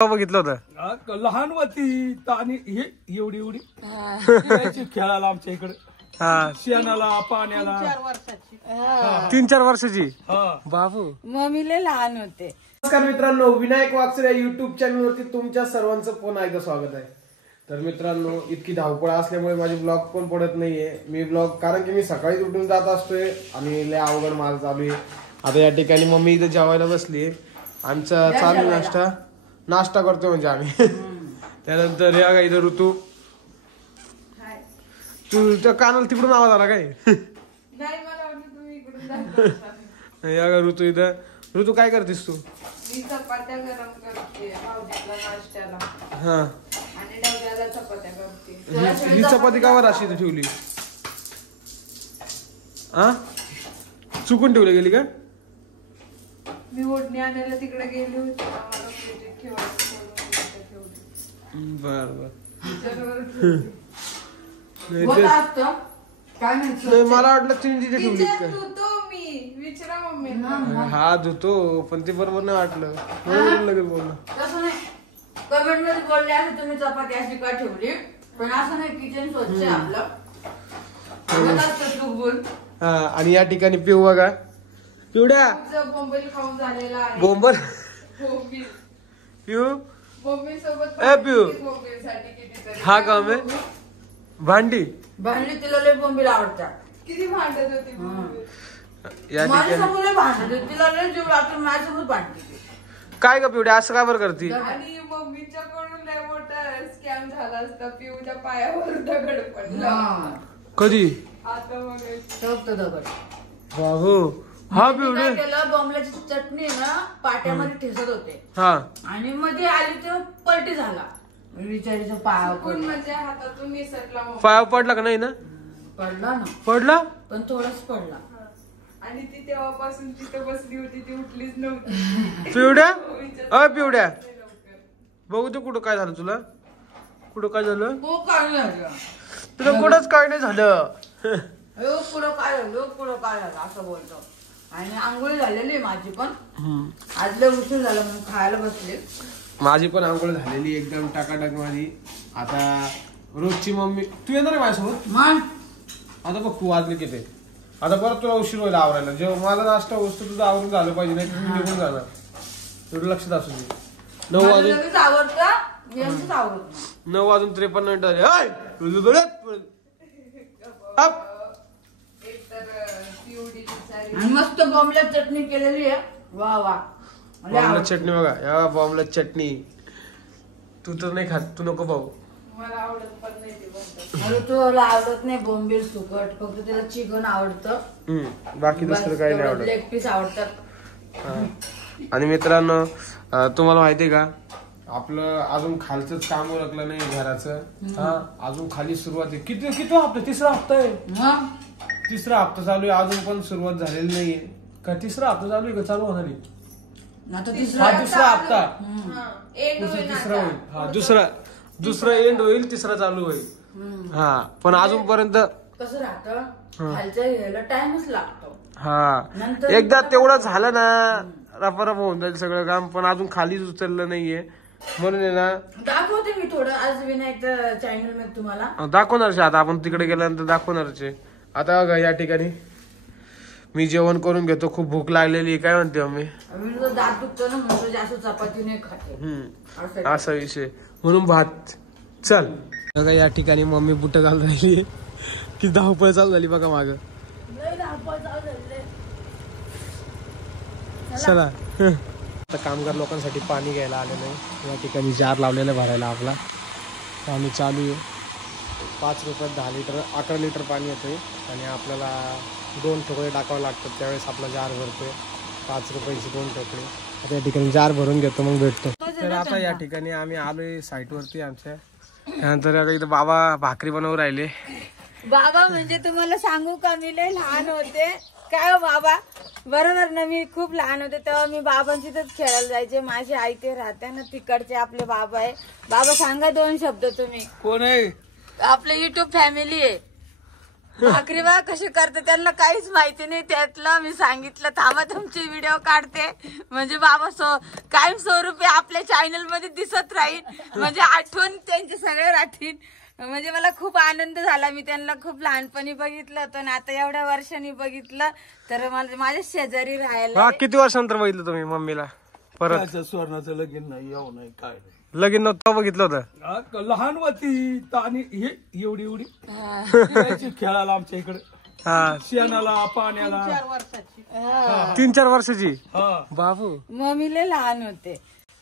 बघितलं होतं लहान होती आणि हे एवढी एवढी खेळायला आमच्या इकडे शेणाला पाण्याला 3-4 वर्षाची बाबू मम्मीला लहान होते. नमस्कार मित्रांनो, विनायक वाकचरे युट्यूब चॅनल वरती तुमच्या सर्वांचं पुन्हा एकदा स्वागत आहे. तर मित्रांनो, इतकी धावपळ असल्यामुळे माझे ब्लॉग पण पडत नाहीये. मी ब्लॉग कारण की मी सकाळी उठून जात असतोय आणि लय अवघड माझं चालू आहे. आता या ठिकाणी मम्मी इथं जेवायला बसली. आमचा चालू नाश्ता करतोय म्हणजे आम्ही. त्यानंतर या का इथं ऋतू, तू त्या कानाला तिकडून आवाज आला काय? या का ऋतू इथं. ऋतू काय करतेस तू? मी चपात्या गरम करते भावजीला नाश्त्याला. हा, आणि डब्याला चपात्या करते. ही चपाती कावर अशी इथं ठेवली? हा, चुकून ठेवली गेली का? मी ओढणी आणायला तिकडे गेली होती, आम्हाला प्लेटीत ठेवायला ठेवली. बर काय म्हणतो? नाही, मला वाटलं तिने तिथे ठेवली का? मी विचारा मम्मी. हा धुतो, पण ते बरोबर नाही वाटलं म्हणून लगेच बोललो. तसं नाही, कमेंट मध्ये बोलले असं तुम्ही चपाती अशी का ठेवली, पण असं नाही. किचन स्वच्छ आहे आपलं. हा, आणि या ठिकाणी पिऊ बघा, पिवड्या बोंबील खाऊन झालेला आहे. बोंबल बोंबील पिऊ बोंबील सोबत ए पिऊ, बोंबीलसाठी कितीतरी. हा काम आहे. भांडी तिला लय बोंबील आवडतात. किती भांडत होती बोंबील. या ठिकाणी माझ्यासमोर लय भांडत होती. तिला लय जीव लागतो, माझ्यासमोर भांडते. काय का पिवड्या असं का बरं करते? आणि मम्मीच्याकडून लय मोठा स्कॅम झाला असता. पिऊच्या पायावर दगड पडला. कधी? आता मग ठेवतो दगड. बाबू हा पिवडे काय केलं, बोंबल्याची चटणी आहे ना पाट्यामध्ये ठेसत होते. हा, आणि मध्ये आली तेव्हा पलटी झाला. विचारीचं पाया कोण म्हणजे हातातून निसटला मग. पाया पडला का नाही ना? पडला ना, पडला पण थोडाच पडला. आणि ती तेव्हापासून तिथे बसली होती, ती उठलीच नव्हती. पिवड्या अ पिवड्या बघू तू कुठं काय झालं तुला? कुठं काय झालं खूप काय झालं तुला? कुठंच काय नाही झालं. पुढं काय झालं, पुढं काय झालं असं बोलतो. आणि आंघोळ झालेली माझी पण. आज लय उशीर झाला म्हणून खायला बसले. माझी पण आंघोळ झालेली एकदम टाकाटाक माझी. आता रोजची मम्मी तू येणार आहे माझ्यासोबत? मग आता बघ तू वाजले किती. आता परत तुला उशीर व्हायला आवरायला. जेव्हा माझा नाश्ता वस्तू तुझं आवरून झालं पाहिजे, नाही तू निघून जाणार. एवढं लक्षात असू दे. 9 वाजून लगेच आवडतं, यांचंच आवडत नाही. 9 वाजून 53 मिनिटं झाले. आणि मस्त बॉम्बला चटणी केलेली आहे. वा वा, बॉम्बला चटणी बघा, या बॉम्बला चटणी. तू तर नाही खात, तू नको पाहू. मला आवडत पण नाही ती बोंबील. अरे तुला आवडत नाही बोंबील सुकट, फक्त त्याला चिकन आवडतं. बाकी दुसरं काही नाही आवडत. लेग पीस आवडतात. आणि मित्रांनो, तुम्हाला माहितीये का, आपलं अजून खालच काम उरकलं नाही घराचं. हा, अजून खाली सुरुवात आहे. किती हप्ता? तिसरा हप्ता आहे. तिसरा हप्ता चालू आहे, अजून पण सुरुवात झालेली नाहीये का? तिसरा हप्ता चालू आहे का चालू होणार आहे? तिसरा हप्ता एंड होईल तिसरा आता. होईल. हा, दुसरा एंड होईल, तिसरा चालू होईल. हा, पण अजूनपर्यंत कसं राहतं, खालच्या घ्यायला टाइमच लागतो. हा, एकदा तेवढं झालं ना, रपारप होऊन जाईल सगळं काम. पण अजून खालीच उचललं नाहीये, म्हणून आहे ना. दाखवते मी थोडं आज विनायक चॅनल मध्ये तुम्हाला दाखवणारच. आता आपण तिकडे गेल्यानंतर दाखवणारच. आता बघा या ठिकाणी मी जेवण करून घेतो, खूप भूक लागलेली. काय म्हणते मम्मी? दात दुखतो ना, म्हणून जास्त चपाती नाही खाते. असा विषय, म्हणून भात. चल बघा या ठिकाणी मम्मी बुट घालून राहिली. की धावपळ चालू झाली बघा माग. चला आता कामगार लोकांसाठी पाणी घ्यायला आलेलं आहे. या ठिकाणी जार लावलेला भरायला आपला. पाणी चालू आहे. 5 रुपयात 10 लिटर 11 लिटर पाणी येतंय. आणि आपल्याला 2 ठोकळे टाकावं लागतात, त्यावेळेस आपला जार भरतोय. 5 रुपयाची 2 ठोकळे. आता या ठिकाणी जार भरून घेतो, मग भेटतो. तर आता या ठिकाणी आम्ही आलोय साईट वरती आमच्या. त्यानंतर आता इथं बाबा भाकरी बनवून राहिले. बाबा म्हणजे तुम्हाला सांगू का, मी लय लहान होते काय हो बाबा, बरोबर ना. मी खूप लहान होते तेव्हा मी बाबांची तिथंच खेळायला जायचे. माझी आई ते राहते ना तिकडचे, आपले बाबा आहे. बाबा सांगा 2 शब्द तुम्ही. कोण आहे? आपलं युट्यूब फॅमिली आहे. भाकरी बा कशी करते त्यांना काहीच माहिती नाही त्यातलं. मी सांगितलं थांबा तुमचे व्हिडिओ काढते म्हणजे बाबा कायम स्वरूपी आपल्या चॅनल मध्ये दिसत राहील म्हणजे आठवण त्यांचे सगळे राहतील. म्हणजे मला खूप आनंद झाला. मी त्यांना खूप लहानपणी बघितलं होतं आणि आता एवढ्या वर्षांनी बघितलं तर मला माझ्या शेजारी राहायला. किती वर्षानंतर बघितलं तुम्ही मम्मीला परत? स्वर्णाचं लगीन नाही येऊ नाही काय नाही. लगीन नव्हतं बघितलं होतं? लहान होती आणि हे एवढी एवढी यायची खेळायला आमच्या इकडे शेणाला पाण्याला. 3-4 वर्षाची. बाबू मम्मी लय लहान होते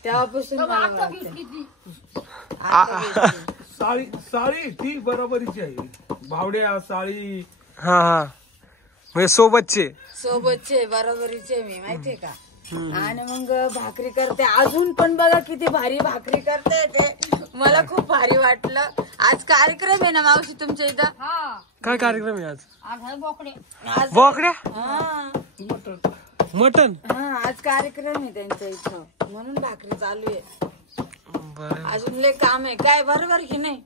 तेव्हापासून मला ओळखते. साळी ती बरोबरीची आहे. भावड्या साळी. हा म्हणजे सोबतचे बरोबरीचे मी माहितीये का. आणि मग भाकरी करते अजून पण बघा किती भारी भाकरी करते ते. मला खूप भारी वाटलं. आज कार्यक्रम आहे ना मावशी तुमच्या इथं? काय कार्यक्रम आहे आज? आज बोकड्या मटण. मटन. आज कार्यक्रम आहे त्यांच्या इथं म्हणून भाकरी चालू आहे. अजून लय काम आहे काय बरोबर की नाही?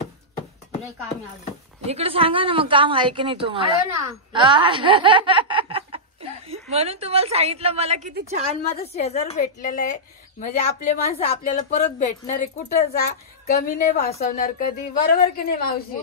लय काम आहे. इकडे सांगा ना मग काम आहे की नाही तुम्हाला? म्हणून तुम्हाला सांगितलं मला किती छान माझं शेजार भेटलेलं आहे. म्हणजे आपले माणसं आपल्याला परत भेटणार आहे. कुठं जा कमी नाही भासवणार कधी. बरोबर की नाही मावशी?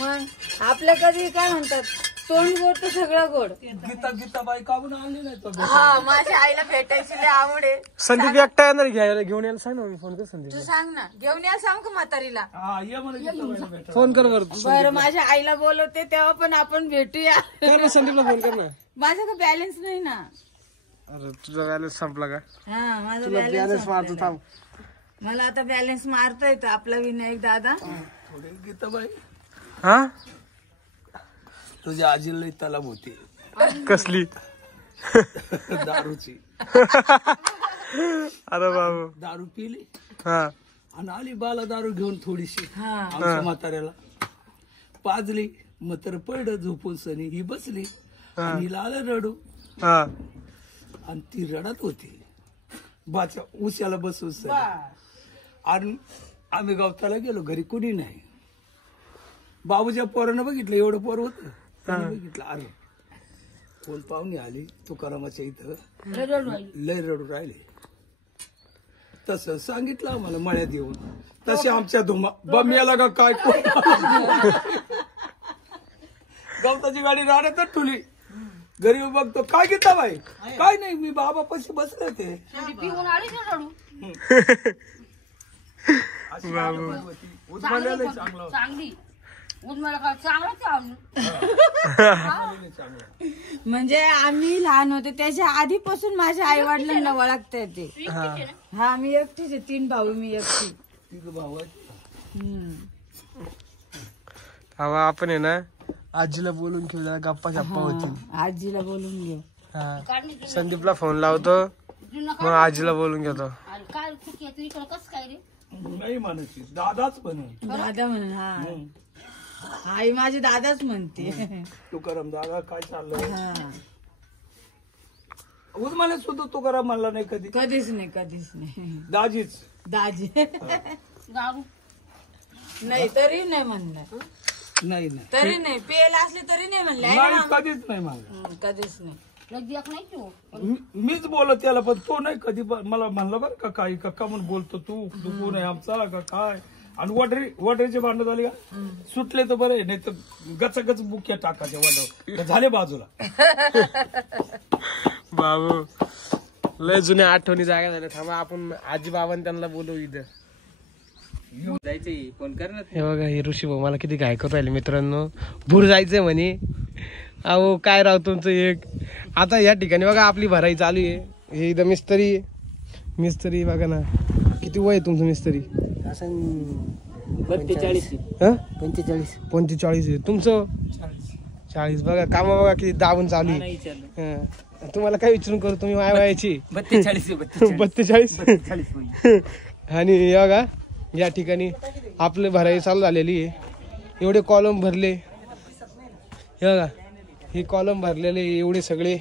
मग आपलं कधी काय म्हणतात तोंड गोड तर सगळं गोड. गीताबाई काहून आणली नाही तो? हा माझ्या आईला भेटायची लय आवड आहे. संदीप एकटा येणार घ्यायला घेऊन यायला सांग ना. मी फोन कर संदीप. तू सांग ना घेऊन या सांग का म्हातारीला. ये म्हणा गीताबाईला भेटा. फोन कर बरं. बरं माझ्या आईला बोलवते तेव्हा पण आपण भेटूया. कर ना संदीपला फोन कर ना. माझ्याकडे बॅलन्स नाही ना. अरे तुझा बॅलन्स संपला का? हा माझा तुला बॅलन्स मारतो थांब. मला आता बॅलन्स मारता येतो आपला विनायक दादा. थोडी गीताबाई हा तुझ्या आजीला तलाब होती कसली? दारूची. अरे बाबू दारू पिली हा आणि आली बाला दारू घेऊन थोडीशी आमच्या म्हाताऱ्याला पाजली. म्हातारं पडलं झोपून सनी. ही बसली आणि हिला आलं रडू. हा आणि ती रडत होती बाच्या उश्याला बसून सनी. आणि आम्ही गवताला गेलो घरी कुणी नाही. बाबूच्या पोरानं बघितलं एवढं पोर होतं त्याने बघितलं. अरे कोण पाहुणे आली तुकारामाच्या इथं लय रडू राहिले. तसं सांगितलं आम्हाला मळ्यात येऊन. तसे आमच्या धुमा बम्याला का काय गवताची गाडी राहण्यातच ठुली. घरी बघतो काय घेता बाई काय नाही मी बाबा पशी बसले ते. पिऊन आली ना रडू. उद्माल्याला चांगलं चांगली उद्माला काय चांगलं. म्हणजे आम्ही लहान होते त्याच्या आधीपासून माझ्या आई वडिलांना ओळखता येते. हा मी एकटीच आहे. 3 भाऊ मी एकटी. तिथं भाऊ आपण आहे ना आजीला बोलून घेऊ जरा गप्पा शप्पा होती. आजीला बोलून घेऊ. संदीपला फोन लावतो मग आजीला बोलून घेतो. काय चुकी आहे इकडे कसं काय रे? नाही म्हणायची दादाच म्हणून. दादा म्हणून. हा आई माझी दादाच म्हणते. तुकाराम दादा काय चाललंय. हा उद्माला सुद्धा तुकाराम म्हणला नाही कधी. कधीच नाही कधीच नाही. दाजीच दाजी दारू नाही तरी नाही म्हणलं. नाही नाही तरी नाही पेल असले तरी नाही म्हणले. नाही कधीच नाही म्हणला. कधीच नाही. लग्याक नाही तू. मीच बोलत त्याला पण तो नाही कधी मला म्हणलं बरं का काही का म्हणून बोलतो तू कोण आहे आमचा का काय. आणि वडरीचे भांडण झाले का सुटले तर बरे नाही तर गचगच बुक्या टाकायच्या वडर झाले बाजूला. बाबू लय जुन्या आठवणी जागा झाल्या. थांबा आपण आजी बाबांनी त्यांना बोलवू इथं. हे बघा हे ऋषी भाऊ मला किती घाय करू राहिले मित्रांनो. भूर जायचंय म्हणे. अहो काय राव तुमचं एक. आता या ठिकाणी बघा आपली भराई चालू आहे. हे इथं मिस्त्री बघा ना किती वय आहे तुमचं मिस्त्री? 45 आहे तुमचं. 40 बघा काम बघा किती दाबून चालू आहे. तुम्हाला काय विचारून करू तुम्ही वयाची 42. आणि बघा या ठिकाणी आपले भराई चालू झालेली आहे. एवढे कॉलम भरले. हे बघा हे कॉलम भरलेले एवढे सगळे.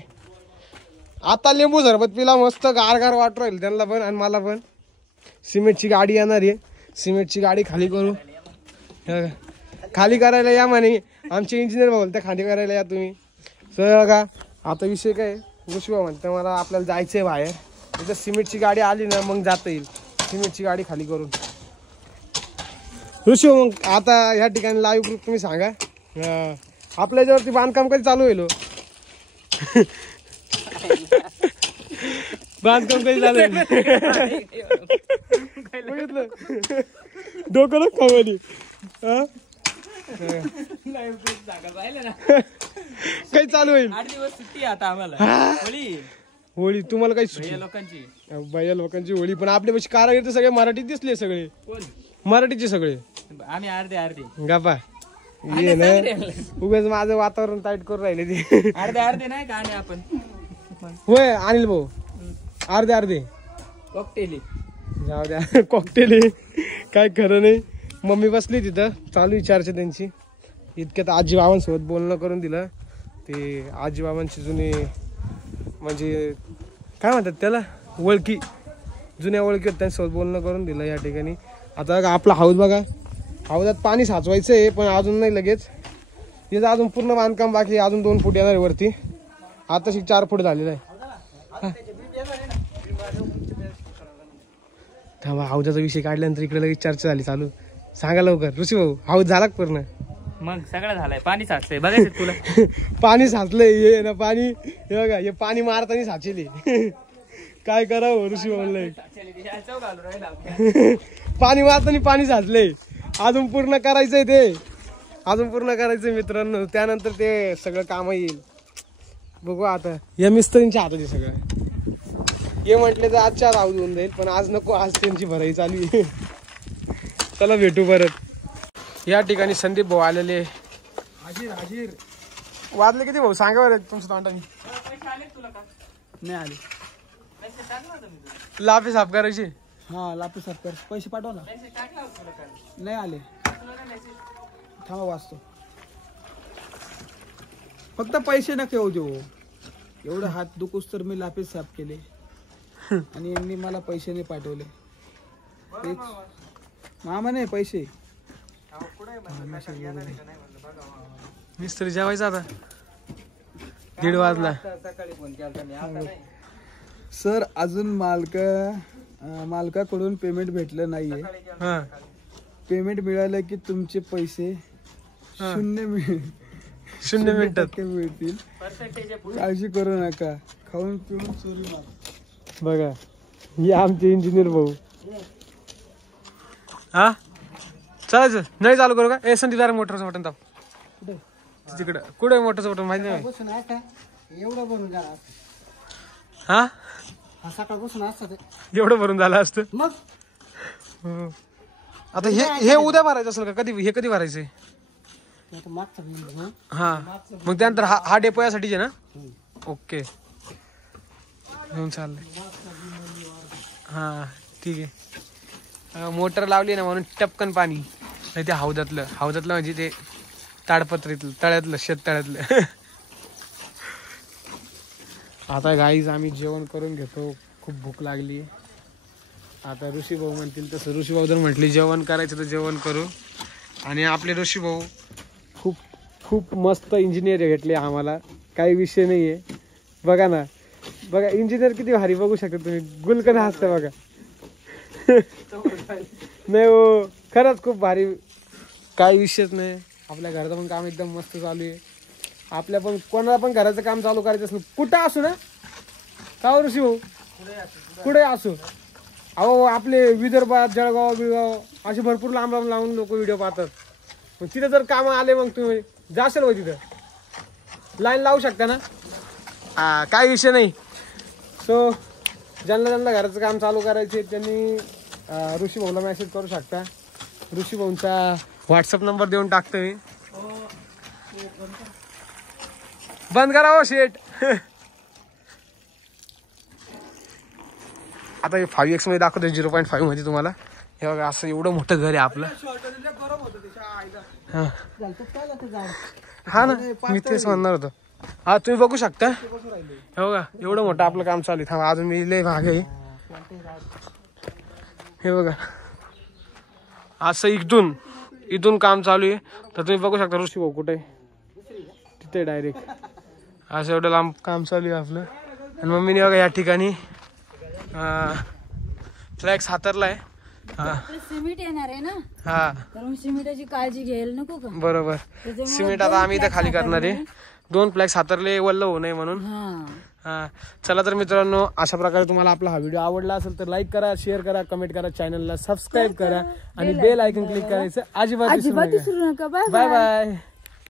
आता लिंबू सरबत पिला मस्त गार वाटू राहील त्यांना पण आणि मला पण. सिमेंटची गाडी येणार आहे. सिमेंटची गाडी खाली करू. हे बघा खाली करायला या म्हणे आमचे इंजिनियर भाऊ त्या खाली करायला या तुम्ही. सर का आता विषय काय ऋषी भाऊ म्हणते मला आपल्याला जायचंय बाहेर. तिथं सिमेंटची गाडी आली ना मग जाता येईल. सिमेंटची गाडी खाली करून. ऋषी भाऊ मग आता ह्या ठिकाणी लाईव्ह ग्रुप तुम्ही सांगा आपल्या याच्यावरती बांधकाम कधी चालू होईल? बांधकाम कधी चालू होईल? बघितलं डोकं ना खावली. काही चालू होईल 8 दिवस सुट्टी आता आम्हाला. होळी तुम्हाला काही सुट्टी लोकांची बाया लोकांची होळी. पण आपल्यापाशी कारागीर तर सगळे मराठीत दिसले. सगळे मराठीचे सगळे. आम्ही अर्धे गापा ये ना उगाच माझं वातावरण टाईट करून राहिले ते. अर्धे नाही का? आणि आपण होय अनिल भाऊ अर्धे कॉकटेल जाऊ द्या. कॉकटेल काय खरं नाही. मम्मी बसली तिथं चालू चर्चा त्यांची. इतक्यात आजी बाबांसोबत बोलणं करून दिलं. ते आजी बाबांची जुने म्हणजे काय म्हणतात त्याला ओळखी जुन्या ओळखी होत त्यांच्यासोबत बोलणं करून दिलं या ठिकाणी. आता आपला हौद बघा. हौदात पाणी साचवायचं आहे पण अजून नाही लगेच. तिथं अजून पूर्ण बांधकाम बाकी. अजून 2 फूट येणार आहे वरती. आताशी 4 फूट झालेलं आहे. थांबा हौदाचा विषय काढल्यानंतर इकडे लगेच चर्चा झाली चालू. सांगा लवकर ऋषी भाऊ हौद झाला का पूर्ण? मग सगळं झालंय. पाणी साचतंय बघायचं तुला. पाणी साचलंय हे ना पाणी. हे बघा हे पाणी मारताना साचेले. काय करावं ऋषी म्हणलंय. पाणी मारताना पाणी साचलंय. अजून पूर्ण करायचंय ते. अजून पूर्ण करायचंय मित्रांनो. त्यानंतर ते सगळं काम येईल. बघू आता या मिस्त्रींच्या हातात आहे सगळं. हे म्हटले तर आजच्या राहू देऊन जाईल पण आज नको. आज त्यांची भराई चालू आहे. चला भेटू परत. या ठिकाणी संदीप भाऊ आलेले. हाजीर वाजले किती भाऊ सांगा बरं तुमच्या तोंडाने. नाही आले. लाफे साफ करायचे. हा लापी साफ कर. पैसे पाठवा ना. नाही आले. थांबा वाचतो. फक्त पैसे नका येऊ देऊ. एवढं हात दुखूस तर मी लापी साफ केले आणि यांनी मला पैसे नाही पाठवले. मामा नाही पैसे. मिस्त्री जेवायचा आता 1:30 वाजला. सर अजून मालकाकडून पेमेंट भेटलं नाहीये. हा पेमेंट मिळालं की तुमचे पैसे 0 मिनिटात मिळतील. काळजी करू नका. खाऊन पिऊन चोरी मार. बघा हे आमचे इंजिनियर भाऊ. हा चालायचं नाही चालू करू का? ए संदीप जरा मोटरचं बटन दाब. तिकडं कुठे मोटरचं बटन माहिती नाही. एवढं भरून झालं. हा सकाळपासून असतं एवढं भरून झालं असतं. मग आता हे उद्या भरायचं असेल का? कधी कधी भरायचंय? हा मग त्यानंतर हा डेपो यासाठीच आहे ना? ओके घेऊन चाललंय. हा ठीक आहे. मोटर लावली ना म्हणून टपकन पाणी नाही. ते हौदातलं म्हणजे ते ताडपत्रीतलं तळ्यातलं शेततळ्यातलं. आता गाईज आम्ही जेवण करून घेतो. खूप भूक लागली. आता ऋषी भाऊ म्हणतील तसं. ऋषी भाऊ जर म्हटले जेवण करायचं तर जेवण करू. आणि आपले ऋषी भाऊ खूप खूप मस्त इंजिनियर भेटले आम्हाला. काही विषय नाही आहे. बघा ना बघा इंजिनियर किती भारी. बघू शकता तुम्ही. गुलकन हसतं बघा. नाही हो खरंच खूप भारी. काही विषयच नाही. आपल्या घराचं पण काम एकदम मस्त चालू आहे. आपल्या पण कोणाला पण घराचं काम चालू करायचं असलं कुठं असू ना का ऋषी भाऊ कुठे असो. अहो आपले विदर्भात जळगाव बिळगाव असे भरपूर लांब लावून लोक व्हिडिओ पाहतात. मग तिथं जर कामं आले मग तुम्ही जाशाल हो तिथं लाईन लावू शकता ना. काही विषय नाही. सो ज्यांना घराचं काम चालू करायचे त्यांनी ऋषी भाऊला मेसेज करू शकता. ऋषी भाऊंचा व्हॉट्सअप नंबर देऊन टाकतो मी. बंद करा हो शेट. आता हे 5x मध्ये दाखवतो 0.5 मध्ये तुम्हाला. हे बघा असं एवढं मोठं घर आहे आपलं. हा ना मी तेच म्हणणार होतो. हा तुम्ही बघू शकता. हे बघा एवढं मोठं आपलं काम चालू आहे. थांबा अजून मी लय भाग आहे. हे बघा असं इथून काम चालू आहे. तर तुम्ही बघू शकता ऋषी भाऊ कुठे दिसते डायरेक्ट. असं एवढं लांब काम चालू आहे आपलं. आणि मम्मीने बघा या ठिकाणी फ्लॅक्स हातरलाय. सिमेंट येणार आहे ना, हा तर मग सिमेंटाची काळजी घ्यायला नको का? बरोबर. सिमेंट आता आम्ही इथं खाली करणार आहे. 2 फ्लॅक्स हातरले वल्ल होऊ नये म्हणून. हा चला तर मित्रांनो, अशा प्रकारे तुम्हाला आपला हा व्हिडिओ आवडला असेल तर लाईक करा, शेअर करा, कमेंट करा, चॅनलला सबस्क्राईब करा आणि बेल आयकॉन क्लिक करायचं अजिबात विसरू नका. विसरू नका. Bye bye bye.